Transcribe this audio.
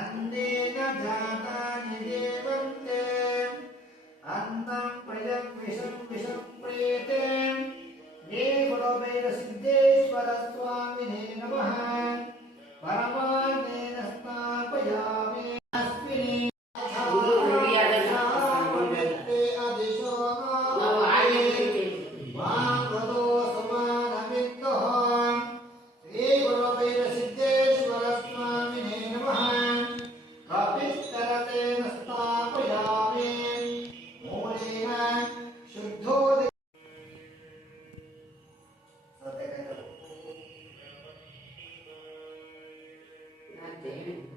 अन्नेन जातानि देवन्ते अन्नं प्रियं विषं विषं प्रियते मे गुरुवैरसिद्धेश्वरस्वामिने नमः Amen.